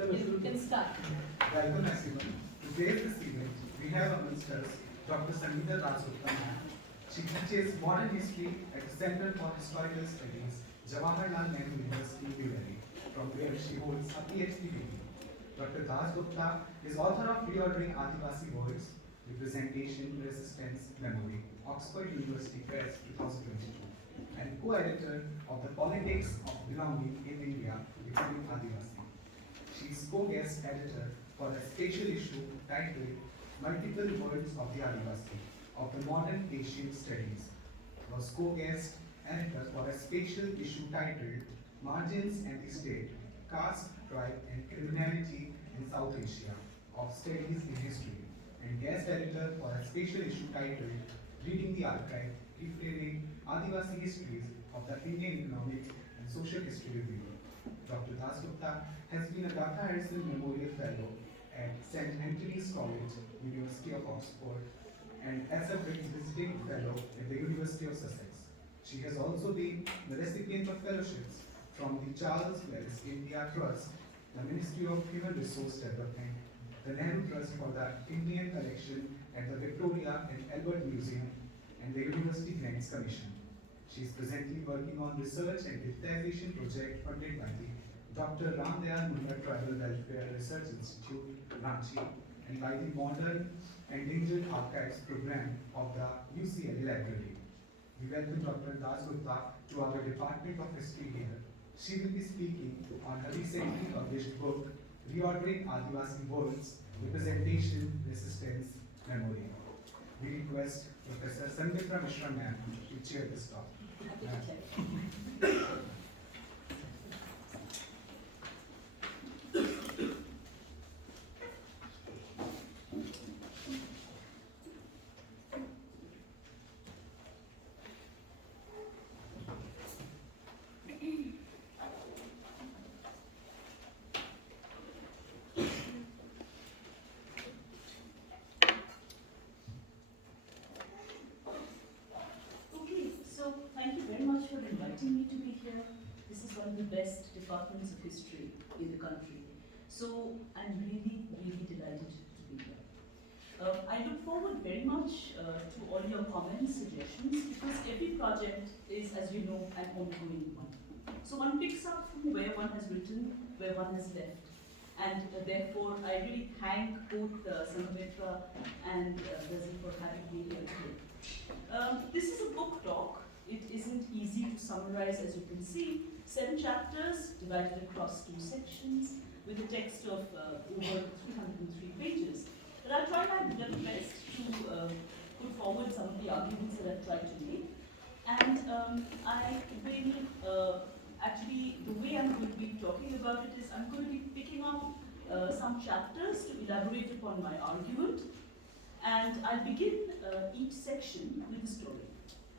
You can start. Welcome everyone. Today's this event, we have amongst us Dr. Sangeeta Dasgupta. She teaches modern history at the Center for Historical Studies, Jawaharlal Nehru University, New Delhi, from where she holds a PhD degree. Dr. Dasgupta is author of Reordering Adivasi Words, Representation, Resistance, Memory, Oxford University Press 2022, and co-editor of the Politics of Belonging in India, Becoming Adivasi. She is co-guest editor for a special issue titled Multiple Worlds of the Adivasi of the Modern Asian Studies. Was co-guest editor for a special issue titled Margins and the State, Caste, Tribe and Criminality in South Asia of Studies in History, and guest editor for a special issue titled Reading the Archive, Reframing Adivasi Histories of the Indian Economic and Social History Review. Dr. Dasgupta has been a Dr. Harrison Memorial Fellow at St. Anthony's College, University of Oxford, and as a visiting fellow at the University of Sussex. She has also been the recipient of fellowships from the Charles Wells India Trust, the Ministry of Human Resource Development, the Nehru Trust for the Indian Collection at the Victoria and Albert Museum, and the University Grants Commission. She is presently working on research and digitization project funded by the Dr. Ramdayal Munda Tribal Welfare Research Institute, Ranchi, and by the Modern Endangered Archives Program of the UCLA Library. We welcome Dr. Dasgupta to our Department of History here. She will be speaking on her recently published book, Reordering Adivasi Worlds, Representation, Resistance, Memory. We request Professor Sangeeta Mishra ma'am to chair this talk. For inviting me to be here. This is one of the best departments of history in the country. So I'm really, really delighted to be here. I look forward very much to all your comments, suggestions, because every project is, as you know, an ongoing one. So one picks up from where one has written, where one has left. And therefore, I really thank both Sangeeta and Dazi for having me here today. This is a book talk. It isn't easy to summarize, as you can see. 7 chapters divided across 2 sections with a text of over 303 pages. But I'll try my level best to put forward some of the arguments that I've tried to make. And I will, actually, the way I'm going to be talking about it is I'm going to be picking up some chapters to elaborate upon my argument. And I'll begin each section with a story.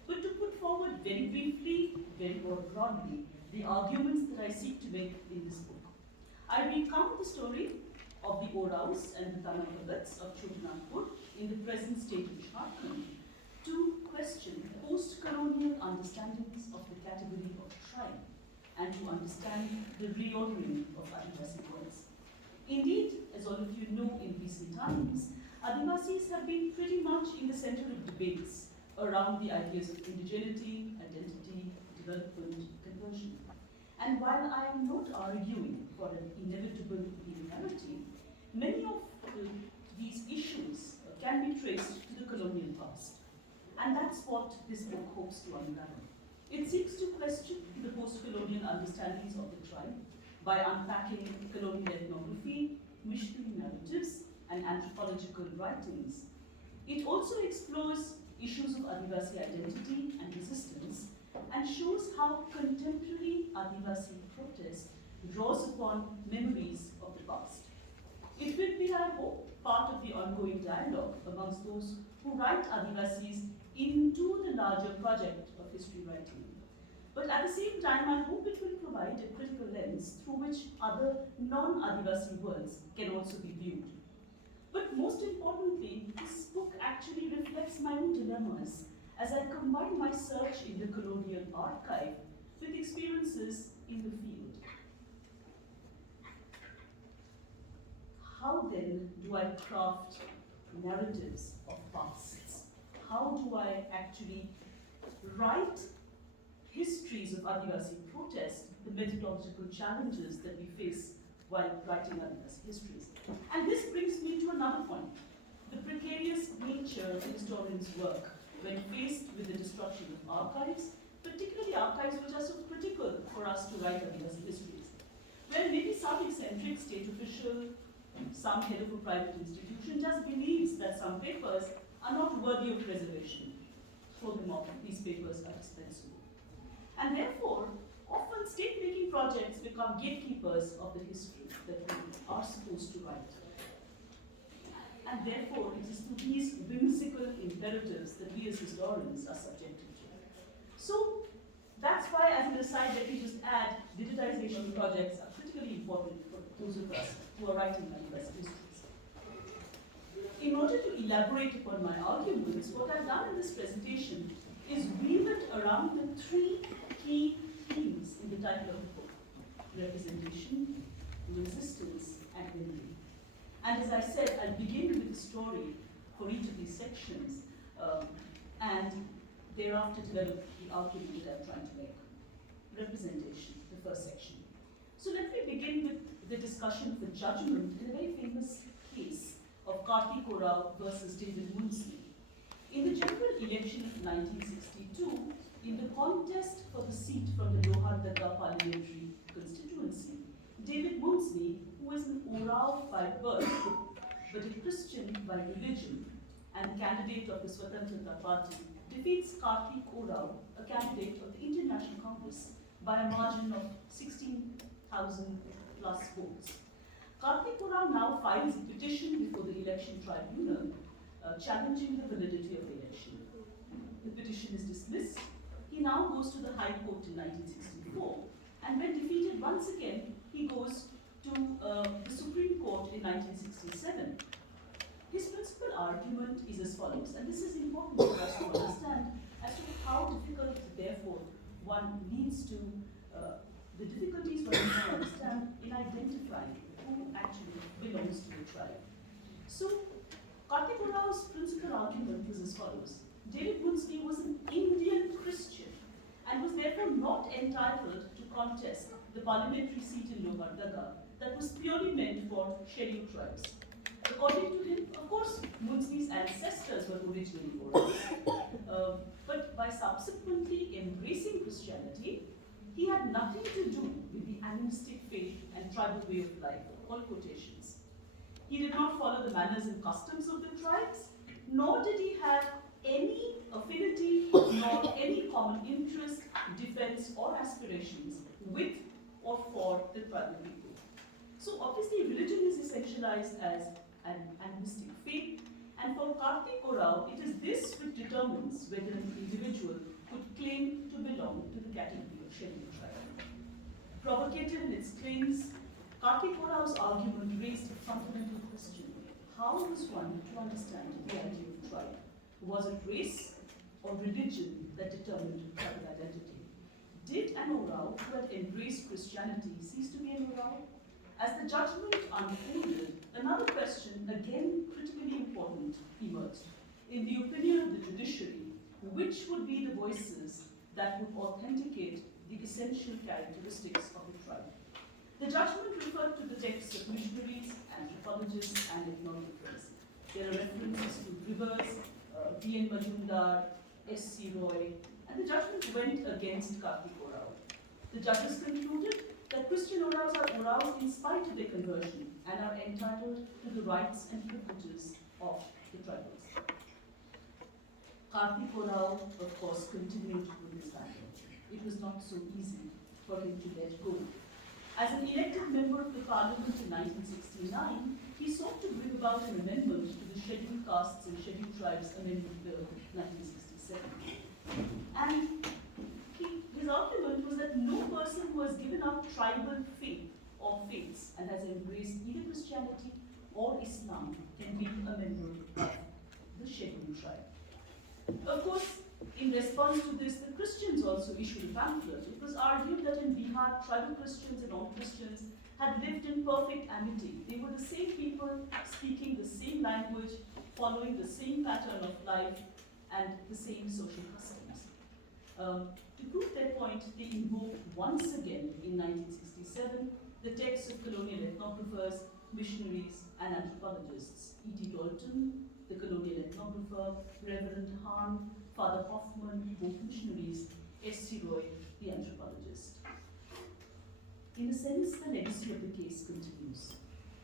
But to put forward very briefly, very broadly, the arguments that I seek to make in this book. I recount the story of the Oraos and the Tanakabats of Chotanagpur in the present state of Jharkhand to question post-colonial understandings of the category of tribe and to understand the reordering of Adivasi words. Indeed, as all of you know, in recent times, Adivasis have been pretty much in the center of debates around the ideas of indigeneity, identity, development, conversion. And while I am not arguing for an inevitable legality, many of these issues can be traced to the colonial past. And that's what this book hopes to unravel. It seeks to question the post-colonial understandings of the tribe by unpacking colonial ethnography, missionary narratives, and anthropological writings. It also explores issues of Adivasi identity and resistance, and shows how contemporary Adivasi protest draws upon memories of the past. It will be, I hope, part of the ongoing dialogue amongst those who write Adivasis into the larger project of history writing. But at the same time, I hope it will provide a critical lens through which other non-Adivasi worlds can also be viewed. But most importantly, this book actually reflects my own dilemmas as I combine my search in the colonial archive with experiences in the field. how then do I craft narratives of pasts? How do I actually write histories of Adivasi protest, the methodological challenges that we face while writing Adivasi histories? And this brings me to another point, the precarious nature of the historian's work when faced with the destruction of archives, particularly archives which are so critical for us to write Adivasi histories. Where maybe some eccentric state official, some head of a private institution just believes that some papers are not worthy of preservation. Throw them off, these papers are dispensable. And therefore, often state-making projects become gatekeepers of the history that we are supposed to write. And therefore, it is to these whimsical imperatives that we as historians are subjected to. So, that's why, as an aside, let me just add, digitization projects are critically important for those of us who are writing Adivasi histories. In order to elaborate upon my arguments, what I've done in this presentation is weave it around the three key themes in the title of the book: representation, resistance, and memory. And as I said, I'll begin with the story for each of these sections, and thereafter develop the argument that I'm trying to make. Representation, the first section. So let me begin with the discussion of the judgment in a very famous case of Kartik Orao versus David Moonsley. In the general election of 1962, in the contest for the seat from the Lohardaga parliamentary constituency, David Moonsley, who was an Orao by birth, but a Christian by religion, and candidate of the Swatantrata Party, defeats Kartik Orao, a candidate of the Indian National Congress, by a margin of 16,000 plus votes. Kartik Orao now files a petition before the election tribunal challenging the validity of the election. The petition is dismissed. He now goes to the High Court in 1964, and when defeated once again, he goes to the Supreme Court in 1967. His principal argument is as follows, and this is important for us to understand as to how difficult, therefore, one needs to, the difficulties one needs to understand in identifying who actually belongs to the tribe. So, Kartik Orao's principal argument was as follows. David Moonsley was an Indian Christian and was therefore not entitled to contest the parliamentary seat in Lohardaga that was purely meant for scheduled tribes. According to him, of course, Moonsley's ancestors were originally Orals, but by subsequently embracing Christianity, he had nothing to do with the animistic faith and tribal way of life, all quotations. He did not follow the manners and customs of the tribes, nor did he have any affinity nor any common interest, defense, or aspirations with or for the tribal people. So obviously religion is essentialized as an animistic faith, and for Kartik Orao, it is this which determines whether an individual could claim to belong to the category of scheduled tribe. Provocative in its claims, Kartik Orao's argument raised a fundamental question. How was one to understand the idea of tribe? Was it race or religion that determined tribal identity? Did an Orao who had embraced Christianity cease to be an Orao? As the judgment unfolded, another question, again critically important, emerged. In the opinion of the judiciary, which would be the voices that would authenticate the essential characteristics of the tribe? The judgment referred to the texts of missionaries, anthropologists, and ethnographers. There are references to Rivers, B.N. Majumdar, S.C. Roy, and the judgment went against Kartik Orao. The judges concluded that Christian Oraos are Oraos in spite of their conversion and are entitled to the rights and privileges of the tribals. Kartik Orao, of course, continued with his battle. It was not so easy for him to let go. As an elected member of the parliament in 1969, he sought to bring about an amendment to the Scheduled Castes and Scheduled Tribes Amendment Bill 1967. And his argument was that no person who has given up tribal faith or faiths and has embraced either Christianity or Islam can be a member of the scheduled tribe. Of course, in response to this, the Christians also issued a pamphlet. It was argued that in Bihar, tribal Christians and non-Christians had lived in perfect amity. They were the same people speaking the same language, following the same pattern of life, and the same social customs. To prove their point, they invoked once again in 1967 the texts of colonial ethnographers, missionaries, and anthropologists. E.T. Dalton, the colonial ethnographer, Reverend Hahn, Father Hoffman, both missionaries, S.C. Roy, the anthropologist. In a sense, the legacy of the case continues.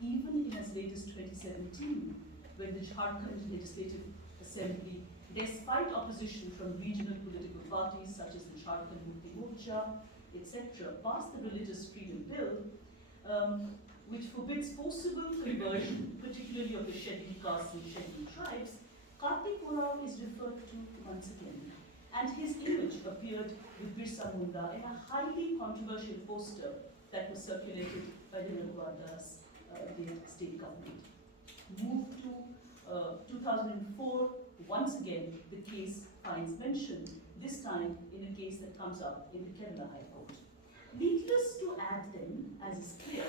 Even in as late as 2017, when the Jharkhand Legislative Assembly, despite opposition from regional political parties such as the Jharkhand Mukti Morcha, etc., passed the Religious Freedom Bill, which forbids forcible conversion, particularly of the scheduled castes and scheduled tribes, Kartik Oraon is referred to once again, and his image appeared with Birsa Munda in a highly controversial poster that was circulated by the Raghunadas state government. Moved to 2004, once again the case finds mention, this time in a case that comes up in the Kerala High Court. Needless to add then, as is clear,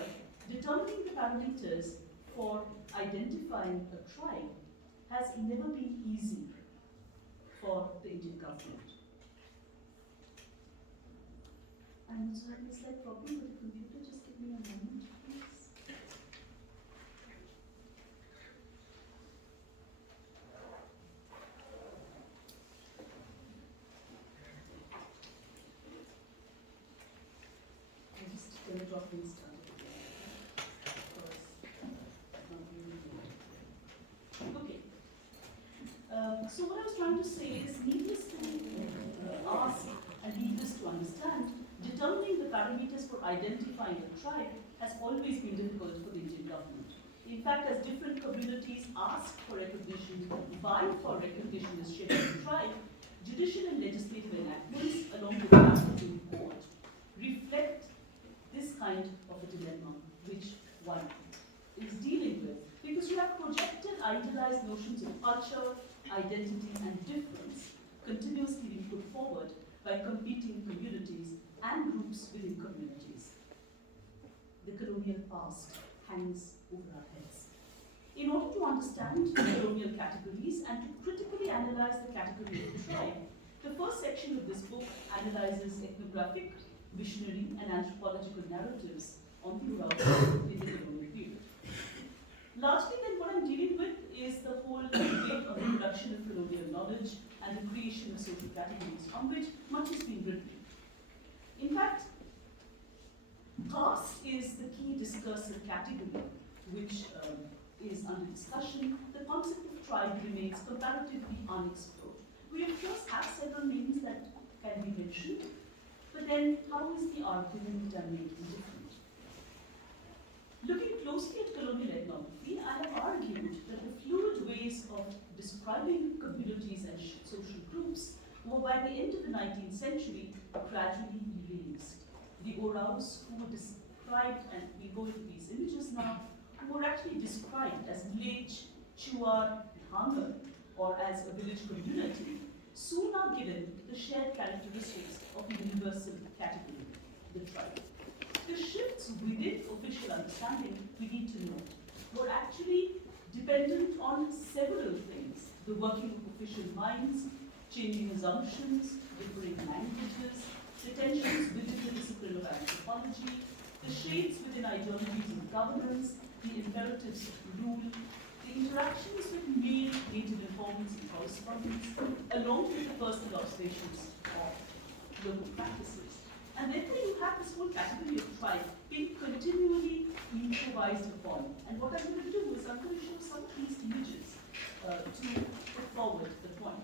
determining the parameters for identifying a tribe has never been easy for the Indian government. I'm also having a slight problem with the computer, just give me a moment, please. I'll just turn it off and start it again. Because it's not really good. Okay. So what I was trying to say is, needless to ask and needless to understand, determining the parameters for identifying a tribe has always been difficult for the Indian government. In fact, as different communities ask for recognition, vie for recognition as scheduled tribe, judicial and legislative enactments, along with the Supreme Court, reflect this kind of a dilemma which one is dealing with. Because you have projected, idealized notions of culture, identity, and difference continuously being put forward by competing communities and groups within communities. The colonial past hangs over our heads. In order to understand colonial categories and to critically analyze the category of tribe, the first section of this book analyzes ethnographic, missionary, and anthropological narratives on the Urals in the colonial period. Largely then what I'm dealing with is the whole debate of the production of colonial knowledge and the creation of social categories on which much has been written. In fact, caste is the key discursive category which is under discussion. The concept of tribe remains comparatively unexplored. We of course have several names that can be mentioned, but then how is the argument making different? Looking closely at colonial ethnography, I have argued that the fluid ways of describing communities and social groups were by the end of the 19th century gradually erased. The Oraos who were described, and we go into these images now, who were actually described as village, Chuar, Hangar, or as a village community, soon are given the shared characteristics of a universal category, the tribe. The shifts within official understanding, we need to know, were actually dependent on several things: the working of official minds, changing assumptions, differing languages, the tensions within the discipline of anthropology, the shades within ideologies of governance, the imperatives of rule, the interactions with male native informants and correspondents, along with the personal observations of local practices. And therefore you have this whole category of tribe being continually improvised upon. And what I'm going to do is I'm going to show some of these images to put forward the point.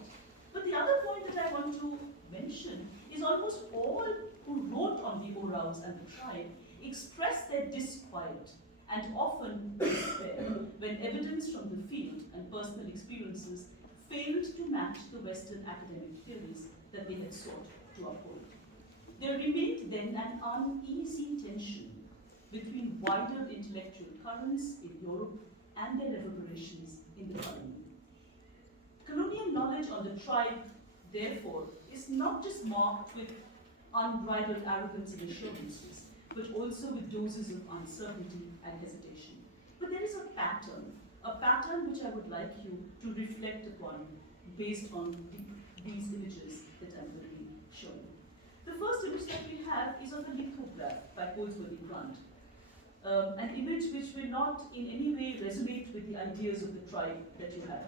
But the other point that I want to mention is almost all who wrote on the Oraos and the tribe expressed their disquiet and often despair when evidence from the field and personal experiences failed to match the Western academic theories that they had sought to uphold. There remained then an uneasy tension between wider intellectual currents in Europe and their reverberations in the colony. Colonial knowledge on the tribe, therefore, is not just marked with unbridled arrogance and assurances, but also with doses of uncertainty and hesitation. But there is a pattern which I would like you to reflect upon based on these images that I'm going to be showing. The first image that we have is of a lithograph by Goldsworthy Grant, an image which will not in any way resonate with the ideas of the tribe that you have.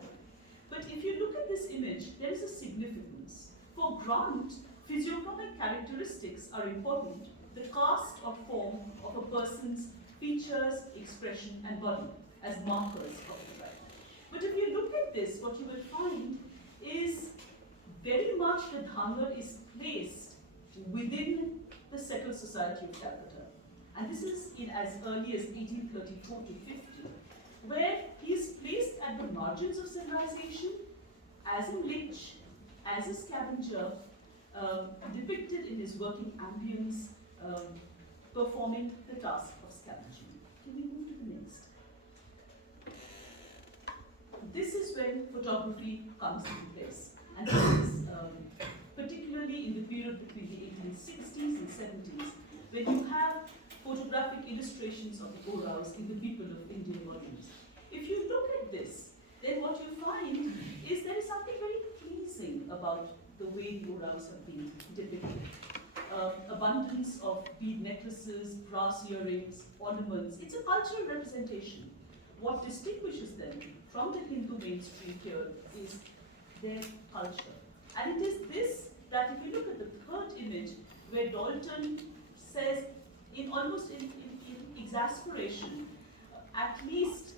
But if you look at this image, there is a significance. For Grant, physiognomic characteristics are important, the cast or form of a person's features, expression, and body as markers of the tribe. But if you look at this, what you will find is very much the Dhangar is placed within the settled society of Calcutta. And this is in as early as 1834 to 50, where he is placed at the margins of civilization as a leech, as a scavenger, depicted in his working ambience, performing the task of scavenging. Can we move to the next? This is when photography comes into place. And this is particularly in the period between the 1860s and 70s, when you have photographic illustrations of the Oraos in the people of Indian volumes. If you look at this, then what you find is there is something very pleasing about the way the Oraos have been depicted. Abundance of bead necklaces, brass earrings, ornaments. It's a cultural representation. What distinguishes them from the Hindu mainstream here is their culture. And it is this that if you look at the third image, where Dalton says, in almost in exasperation, at least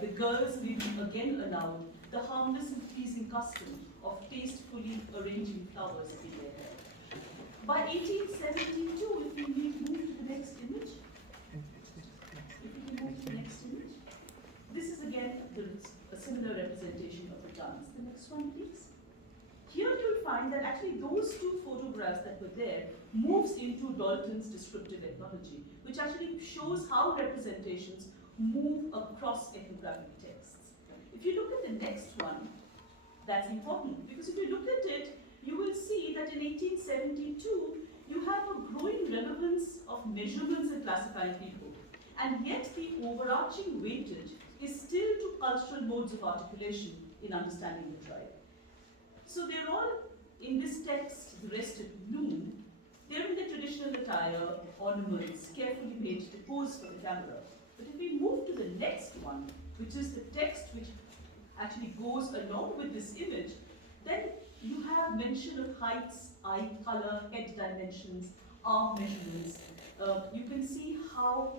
the girls will be again allowed the harmless and pleasing custom of tastefully arranging flowers in their hair. By 1872, if we move to the next image, this is again a similar representation of the dance. The next one, please. Here you'll find that actually those two photographs that were there moves into Dalton's descriptive ethnology, which actually shows how representations move across ethnographic texts. If you look at the next one, that's important, because if you look at it, you will see that in 1872, you have a growing relevance of measurements in classifying people, and yet the overarching weightage is still to cultural modes of articulation in understanding the tribe. So they're all, in this text, the rest at noon, they're in the traditional attire, ornaments, carefully made to pose for the camera. But if we move to the next one, which is the text which actually goes along with this image, then you have mention of heights, eye color, head dimensions, arm measurements. You can see how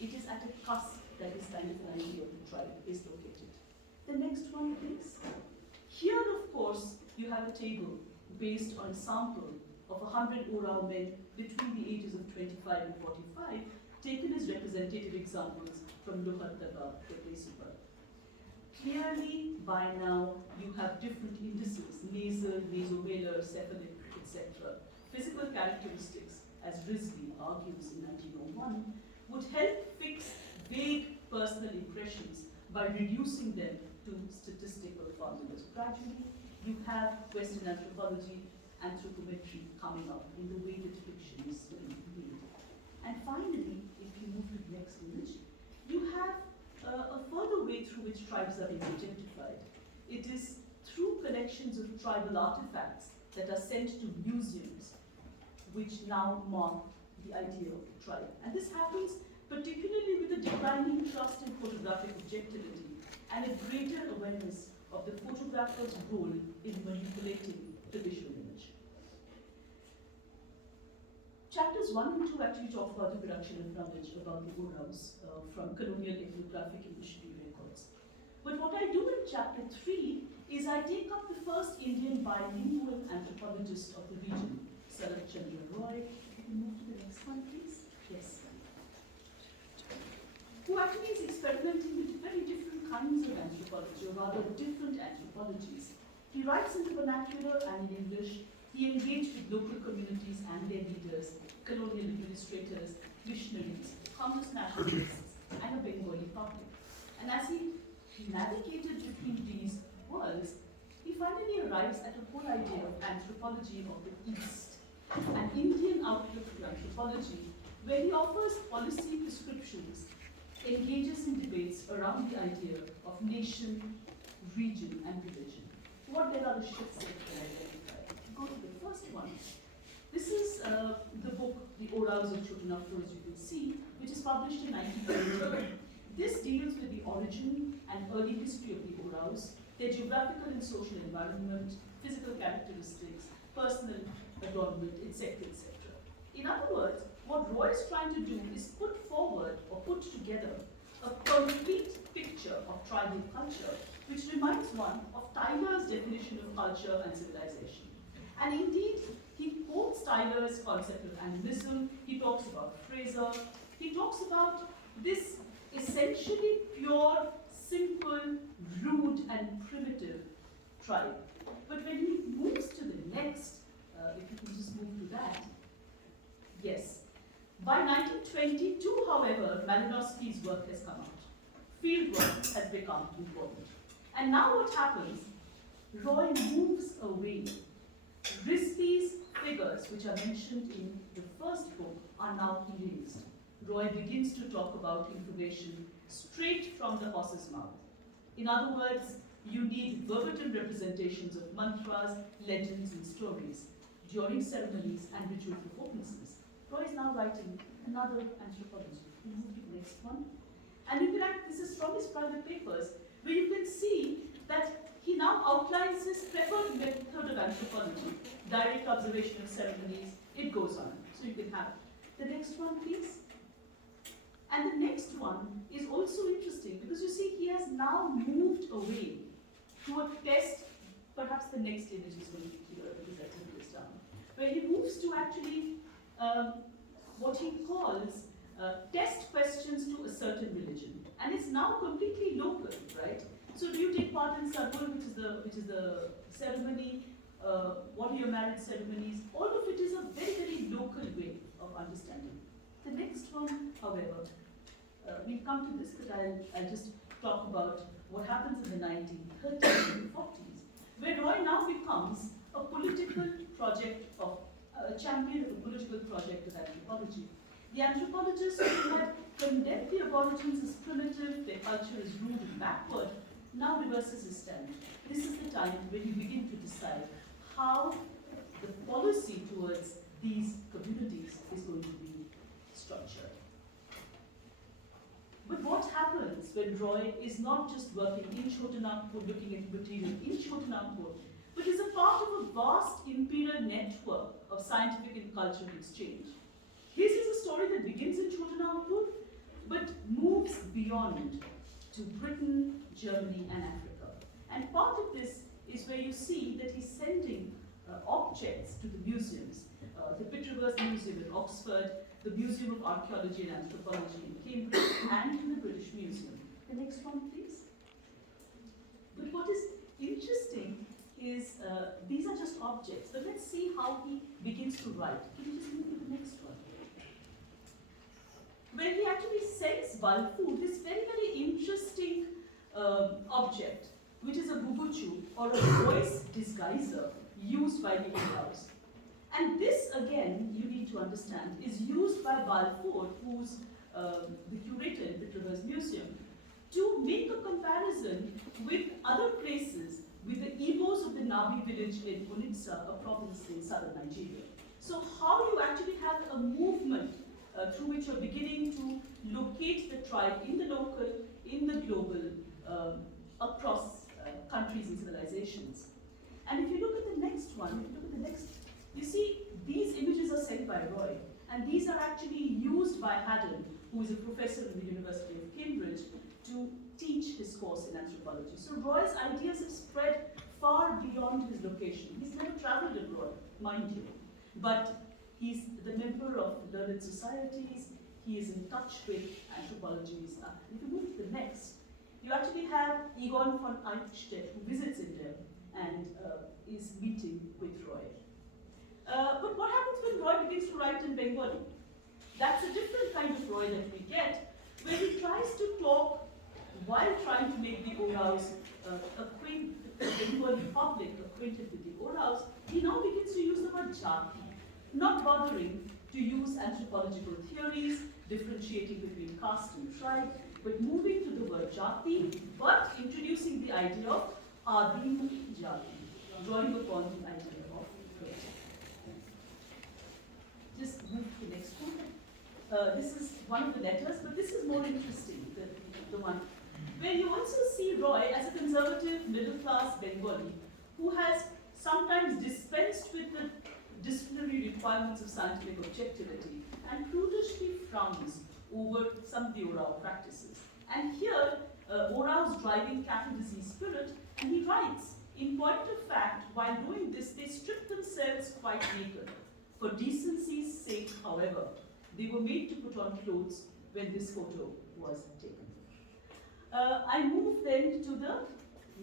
it is at a cusp that this kind of an idea of the tribe is located. The next one, please. Here, of course, you have a table based on a sample of 100 Orao men between the ages of 25 and 45, taken as representative examples from Lohattaka, Tepesupa. Clearly, by now, you have different indices, nasal, nasovelar, cephalic, etc. Physical characteristics, as Risley argues in 1901, would help fix vague personal impressions by reducing them to statistical formulas. Gradually, you have Western anthropology, anthropometry coming up in the way the depiction is made. And finally, if you move to the next image, you have a further way through which tribes are being identified. It is through collections of tribal artifacts that are sent to museums, which now mark the idea of the tribe. And this happens particularly with a declining trust in photographic objectivity and a greater awareness of the photographer's role in manipulating the visual image. Chapters 1 and 2 actually talk about the production of knowledge about the Oraos from colonial ethnographic and missionary records. But what I do in chapter 3 is I take up the first Indian bilingual anthropologist of the region, Sarat Chandra Roy. If you can move to the next one, please. Yes. Who actually is experimenting with very different kinds of anthropology, or rather different anthropologies. He writes in the vernacular and in English. He engaged with local communities and their leaders, colonial administrators, missionaries, Congress nationalists, and a Bengali public. And as he navigated between these worlds, he finally arrives at a whole idea of anthropology of the East, an Indian outlook to anthropology where he offers policy prescriptions, engages in debates around the idea of nation, region, and religion. What there are the shifts that can identify? Go to the first one. This is the book, The Orals of Chotanagpur, as you can see, which is published in 1922. This deals with the origin and early history of the Orals, their geographical and social environment, physical characteristics, personal adornment, etc., etc. In other words, what Roy is trying to do is put forward or put together a complete picture of tribal culture, which reminds one of Tyler's definition of culture and civilization. And indeed, he quotes Tyler's concept of animism, he talks about Fraser, he talks about this essentially pure, simple, rude, and primitive tribe. But when he moves to the next, if you can just move to that, yes. By 1922, however, Malinowski's work has come out. Field work has become important. And now what happens? Roy moves away. Risley's figures, which are mentioned in the first book, are now erased. Roy begins to talk about information straight from the horse's mouth. In other words, you need verbatim representations of mantras, legends, and stories during ceremonies and ritual performances. Roy is now writing another anthropology. We'll move to the next one. And in fact, this is from his private papers, where you can see that he now outlines his preferred method of anthropology, direct observation of ceremonies. It goes on. So you can have it. The next one, please. And the next one is also interesting because you see he has now moved away to a test. Perhaps the next image is going to be clearer because I took this down. Where he moves to actually what he calls test questions to a certain religion. And it's now completely local, right? So do you take part in Sargur, which is the ceremony, what are your marriage ceremonies? All of it is a very, very local way of understanding. The next one, however, we'll come to this, but I'll just talk about what happens in the 1930s and 40s, where Roy now becomes a political project of, a champion of a political project of anthropology. The anthropologists who had condemned the aborigines as primitive, their culture is rude and backward, now reverses his stand. This is the time when you begin to decide how the policy towards these communities is going to be structured. But what happens when Roy is not just working in Chotanagpur, looking at material in Chotanagpur, but is a part of a vast imperial network of scientific and cultural exchange? His is a story that begins in Chotanagpur, but moves beyond to Britain, Germany, and Africa. And part of this is where you see that he's sending objects to the museums. The Pitt-Rivers Museum in Oxford, the Museum of Archaeology and Anthropology in Cambridge, and to the British Museum. The next one, please. But what is interesting is, these are just objects, but let's see how he begins to write. Can you just move to the next one? Where he actually sends Balfour this very, very interesting object, which is a bubuchu, or a voice disguiser, used by the Arabs. And this, again, you need to understand, is used by Balfour, who's the curator in Pitt-Rivers Museum, to make a comparison with other places, with the Igbos of the Nabi village in Onitsha, a province in southern Nigeria. So how you actually have a movement through which you're beginning to locate the tribe in the local, in the global, across countries and civilizations. And if you look at the next one, you see these images are sent by Roy, and these are actually used by Haddon, who is a professor at the University of Cambridge, to teach his course in anthropology. So Roy's ideas have spread far beyond his location. He's never traveled abroad, mind you, but he's the member of learned societies, he is in touch with anthropologies. If you move to the next, you actually have Egon von Eichstätt, who visits India and is meeting with Roy. But what happens when Roy begins to write in Bengali? That's a different kind of Roy that we get, where he tries to talk while trying to make the Oraos acquaint the Bengali public acquainted with the Oraos. He now begins to use the word jati, not bothering to use anthropological theories, differentiating between caste and tribe, but moving to the word jati, but introducing the idea of adim jati, drawing upon the idea of creation. Just move to the next one. This is one of the letters, but this is more interesting, the one where you also see Roy as a conservative middle-class Bengali who has sometimes dispensed with the disciplinary requirements of scientific objectivity and prudishly frowns over some of the Orao practices. And here, Orao's driving cattle disease spirit, and he writes, in point of fact, while doing this, they stripped themselves quite naked. For decency's sake, however, they were made to put on clothes when this photo was taken. I move then to the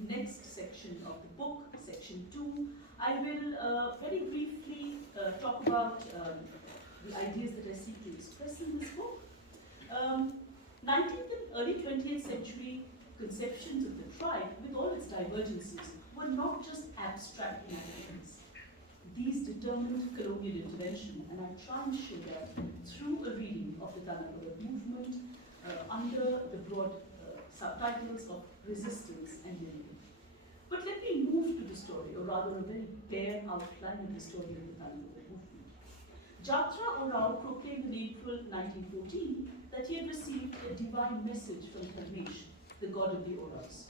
next section of the book, section 2. I will very briefly talk about the ideas that I seek to express in this book. 19th and early 20th century conceptions of the tribe, with all its divergences, were not just abstract imaginings. These determined colonial intervention, and I try and show that through a reading of the Tanakura movement under the broad subtitles of resistance and unity. But let me move to the story, or rather a very bare outline of the story of the Tanakura movement. Jatra Orao proclaimed in April 1914 that he had received a divine message from Dharmesh, the god of the Oraos.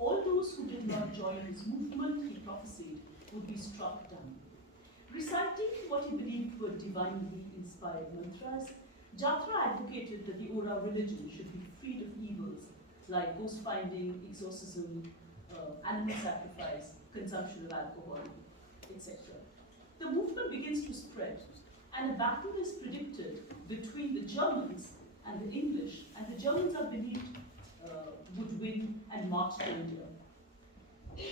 All those who did not join his movement, he prophesied, would be struck down. Reciting what he believed were divinely inspired mantras, Jatra advocated that the Ora religion should be freed of evils like ghost finding, exorcism, animal sacrifice, consumption of alcohol, etc. The movement begins to spread, and a battle is predicted between the Germans and the English, and the Germans are believed would win and march to India.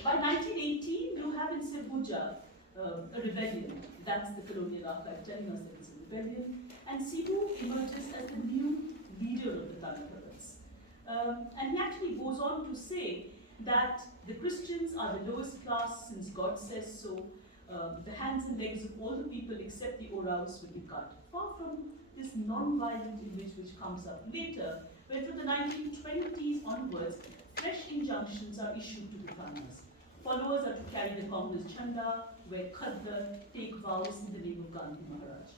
By 1918, you have in Sirguja a rebellion. That's the colonial archive telling us that it's a rebellion. And Sibu emerges as the new leader of the Tanakaras. And he actually goes on to say that the Christians are the lowest class since God says so. The hands and legs of all the people except the Oraos will be cut. Far from this non-violent image which comes up later, where from the 1920s onwards, fresh injunctions are issued to the Tanas. Followers are to carry the Congress chanda, wear khadra, take vows in the name of Gandhi Maharaj.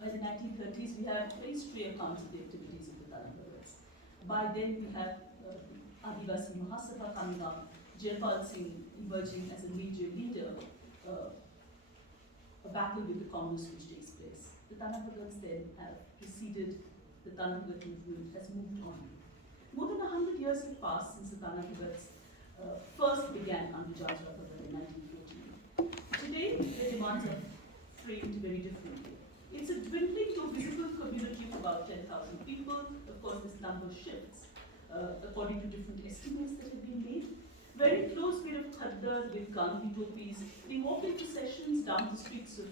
By the 1930s, we have very stray accounts of the activities of the Tanakaras. By then, we have Adivasi Mahasabha coming up, Jaipal Singh emerging as a major leader, a battle with the Congress which takes place. The Tanakaras then have preceded, the Tanakara movement has moved on. More than 100 years have passed since the Tanakaras first began under Jatra in 1914. Today, their demands are framed very differently. It's a dwindling to a visible community of about 10,000 people. Of course, this number shifts according to different estimates that have been made. Very close pair of khaddas with Gandhi topis. They walk in processions down the streets of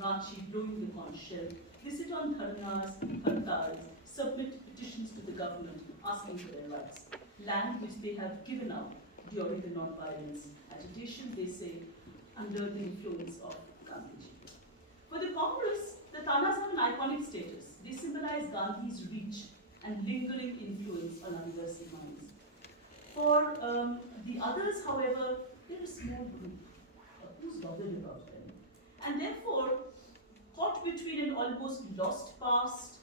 Ranchi, blowing the conch shell. They sit on dharnas, hartals, submit petitions to the government asking for their rights. Land which they have given up during the non-violence agitation, they say, under the influence of Gandhiji. For the Congress, the Tanas have an iconic status. They symbolize Gandhi's reach and lingering influence on Adivasi minds. For the others, however, they're a small group. Who's bothered about them? And therefore, caught between an almost lost past,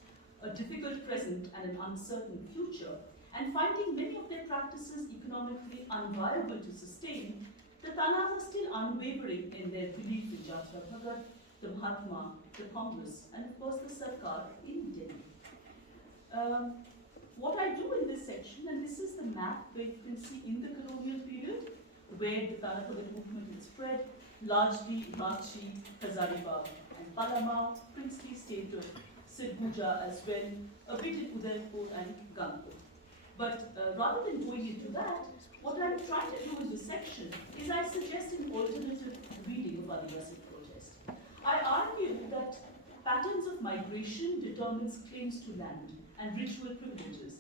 a difficult present, and an uncertain future, and finding many of their practices economically unviable to sustain, the Tanas are still unwavering in their belief in Jatra Bhagat, the Mahatma, the Congress, and of course the Sarkar in Delhi. What I do in this section, and this is the map where you can see in the colonial period, where the Tanakura movement had spread, largely Ranchi, Hazaribagh, and Palamau, princely state of Sirguja as well, a bit in Udaipur and Ganpur. But rather than going into that, what I'm trying to do in this section is I suggest an alternative reading of Adivasi protest. I argue that patterns of migration determines claims to land and ritual privileges.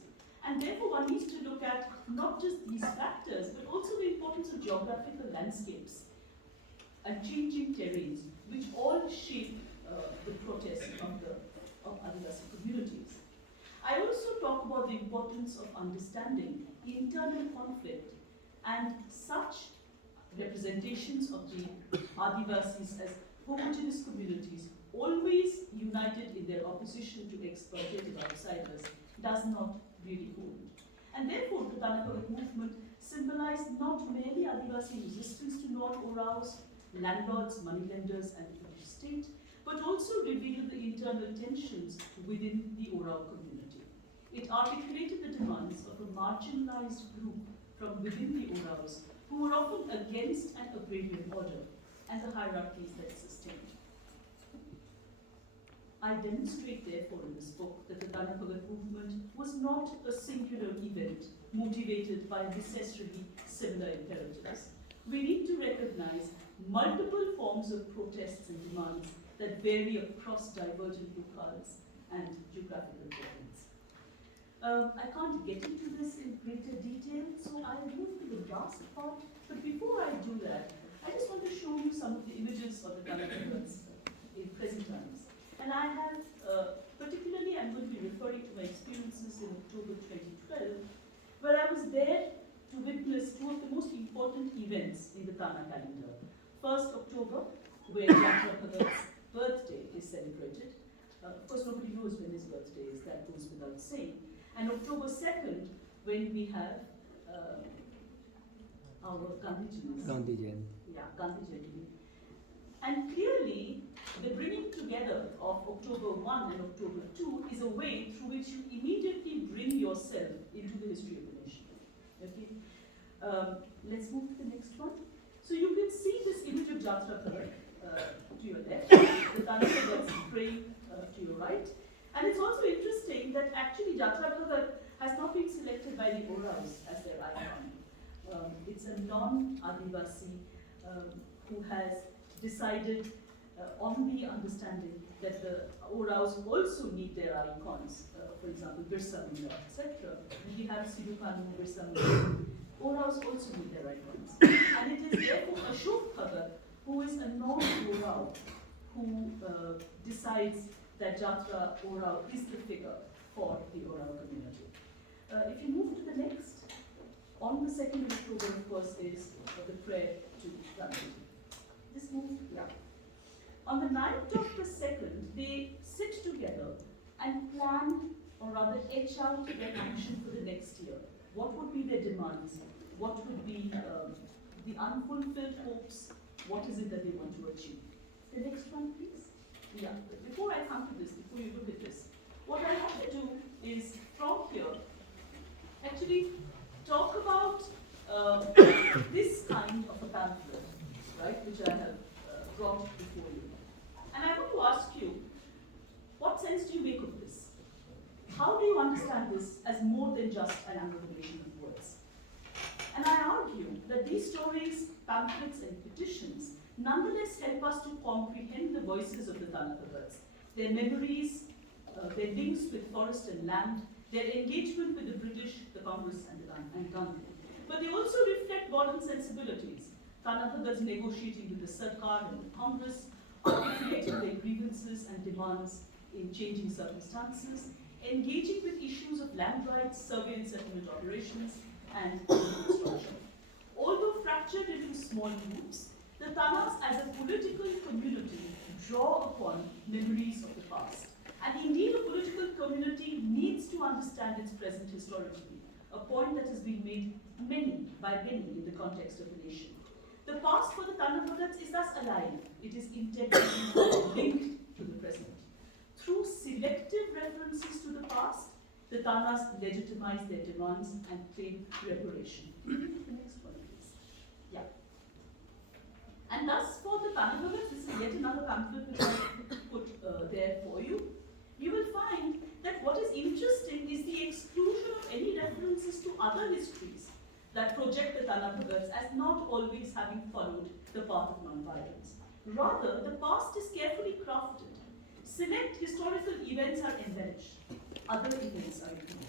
And therefore one needs to look at not just these factors, but also the importance of geographical landscapes and changing terrains, which all shape the protest of Adivasi communities. I also talk about the importance of understanding the internal conflict and such representations of the Adivasis as homogeneous communities, always united in their opposition to exploitative outsiders, does not really hold. And therefore, the Tanakavat movement symbolized not merely Adivasi resistance to non-Oraos, landlords, moneylenders, and the British state, but also revealed the internal tensions within the Orao community. It articulated the demands of a marginalized group from within the Oraos who were often against an agrarian order and the hierarchies that sustained. I demonstrate, therefore, in this book that the Tanakavat movement was not a singular event motivated by necessarily similar imperatives. We need to recognize multiple forms of protests and demands that vary across divergent locales and geographical terrains. I can't get into this in greater detail, so I'll move to the last part. But before I do that, I just want to show you some of the images of the Tanakavats in present times. And I have, particularly, I'm going to be referring to my experiences in October 2012, where I was there to witness two of the most important events in the Tana calendar. 1st October, where Jatra Bhagat's birthday is celebrated. Of course, nobody knows when his birthday is, that goes without saying. And October 2nd, when we have our Gandhi Jayanti. Yeah, Gandhi Jayanti. And clearly, the bringing together of October 1 and October 2 is a way through which you immediately bring yourself into the history of the nation. Okay? Let's move to the next one. So you can see this image of Jatra Bhagat to your left, the Tanakavats praying to your right. And it's also interesting that actually Jatra Bhagat has not been selected by the Oraos as their icon. It's a non-Adivasi who has decided on the understanding that the Oraos also need their icons, for example, Birsa Munda, etc. We have Sidupanu, Birsa Munda. Oraos also need their icons. And it is therefore Ashok Bhagat, who is a non-Orao, who decides that Jatra Orao is the figure for the Orao community. If you move to the next, on the 2nd of October, of course, is the prayer to Gandhi. This move, yeah. On the night of the 2nd, they sit together and plan, or rather etch out their action for the next year. What would be their demands? What would be the unfulfilled hopes? What is it that they want to achieve? The next one, please. Yeah, before I come to this, before you look at this, what I want to do is, from here, actually talk about this kind of a pamphlet, right, which I have brought before you. And I want to ask you, what sense do you make of this? How do you understand this as more than just an amalgamation of words? And I argue that these stories, pamphlets, and petitions nonetheless help us to comprehend the voices of the Tanakavats, their memories, their links with forest and land, their engagement with the British, the Congress, and Gandhi. But they also reflect modern sensibilities. Tanakavats negotiating with the Sarkar and the Congress, articulating their grievances and demands in changing circumstances, engaging with issues of land rights, survey and settlement operations, and construction. Although fractured into small groups, the Tanas as a political community draw upon memories of the past. And indeed, a political community needs to understand its present historically, a point that has been made by many in the context of the nation. The past for the Tanakavats is thus alive. It is integrally linked to the present. Through selective references to the past, the Tanas legitimize their demands and claim reparation. The next one, please. Yeah. And thus, for the Tanakavats, this is yet another pamphlet which I put there for you. You will find that what is interesting is the exclusion of any references to other histories that project the Tanakavats as not always having followed the path of non-violence. Rather, the past is carefully crafted. Select historical events are embellished. Other events are ignored.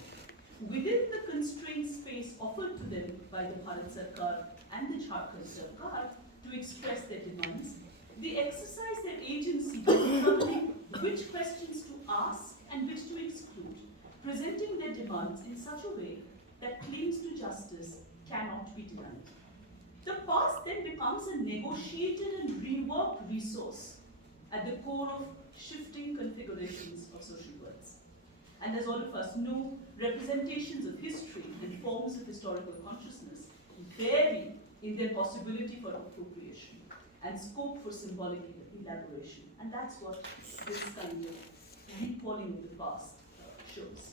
Within the constrained space offered to them by the Bharat Sarkar and the Jharkhand Sarkar to express their demands, They exercise their agency by determining which questions to ask and which to exclude, presenting their demands in such a way that claims to justice cannot be denied. The past then becomes a negotiated and reworked resource at the core of shifting configurations of social worlds. And as all of us know, representations of history and forms of historical consciousness vary in their possibility for appropriation and scope for symbolic elaboration. And that's what this kind of recalling of the past shows.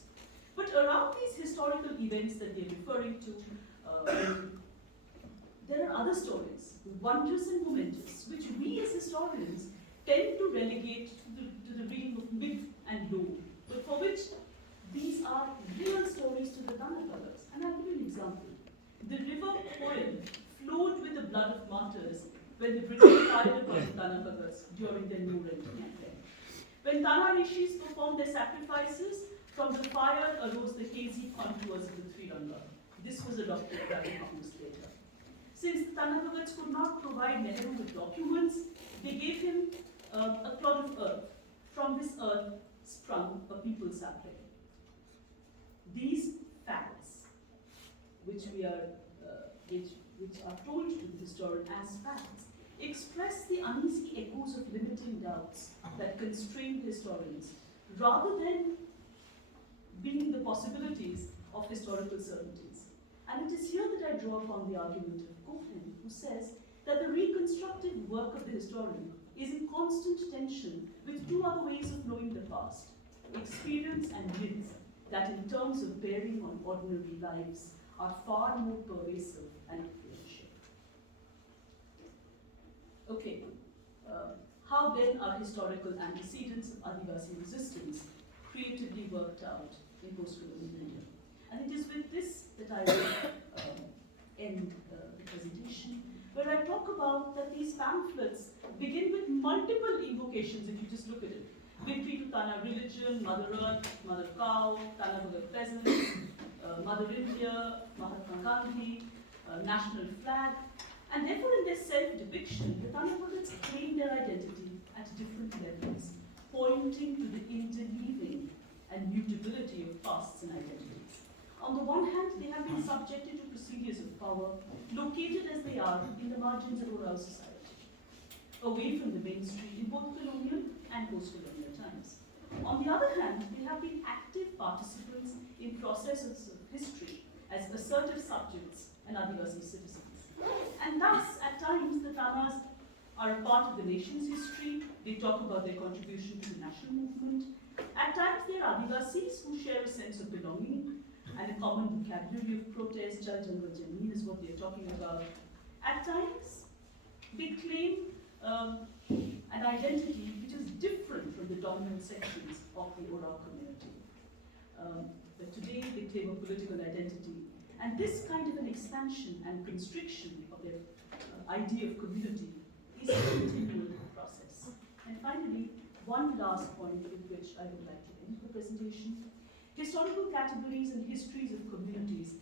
But around these historical events that we are referring to, there are other stories, wondrous and momentous, which we as historians tend to relegate to the realm of myth and lore, but for which these are real stories to the Tanapagas. And I'll give you an example. The river Koil flowed with the blood of martyrs when the British fired upon the Tanapagas during their New Rent campaign. When Tana Rishis performed their sacrifices, from the fire arose the hazy contours of the Triranga. This was adopted by the years later. Since the Tanapagats could not provide Nehru with documents, they gave him a clod of earth. From this earth sprung a people sapling. These facts, which are told to the historian as facts, express the uneasy echoes of limiting doubts that constrain historians, rather than being the possibilities of historical certainties. And it is here that I draw upon the argument of Cohen, who says that the reconstructive work of the historian is in constant tension with two other ways of knowing the past, experience and myth, that in terms of bearing on ordinary lives are far more pervasive and influential. Okay, how then are historical antecedents of Adivasi resistance creatively worked out in post-colonial India? And it is with this that I will end the presentation, where I talk about that these pamphlets begin with multiple invocations, if you just look at it. Victory to Tana religion, Mother Earth, Mother Cow, Tanapaga peasants, Mother India, Mahatma Gandhi, national flag. And therefore in their self-depiction, the Tanapagats claim their identity at different levels, pointing to the interleaving and mutability of pasts and identities. On the one hand, they have been subjected to procedures of power, located as they are in the margins of oral society, away from the mainstream in both colonial and post-colonial times. On the other hand, they have been active participants in processes of history as assertive subjects and Adivasi citizens. And thus, at times, the Tanas are a part of the nation's history. They talk about their contribution to the national movement. At times, they are Adivasis who share a sense of belonging and a common vocabulary of protest. Jal Jangal Jameen is what they are talking about. At times, they claim an identity which is different from the dominant sections of the Oral community. But today, they claim a political identity. And this kind of an expansion and constriction of their idea of community is a continual process. And finally, one last point with which I would like to end the presentation. Historical categories and histories of communities